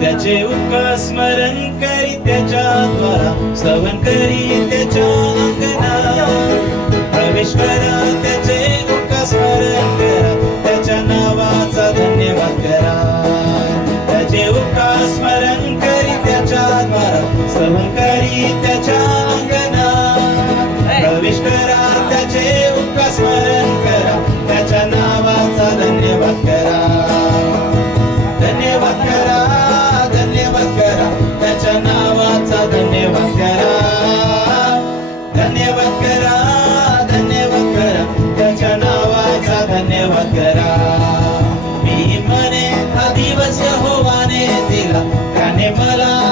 त्याचे उपकार स्मरण करी त्याच्या द्वारा स्तवन करी त्याच्या अंगना प्रवेश करा त्याचे उका स्मरण करा त्याच्या नावाचा धन्यवाद करा. त्याचे उका स्मरण करी त्याच्या द्वारा स्तवन करी धन्यवाद करा भीमने हा दिवस यहोवाने दिला. त्याने मला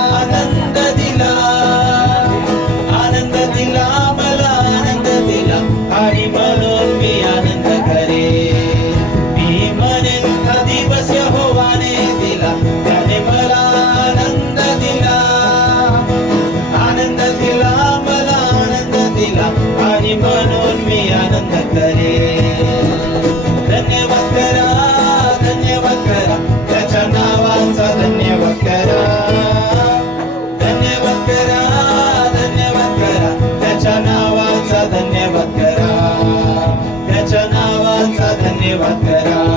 சேவகரா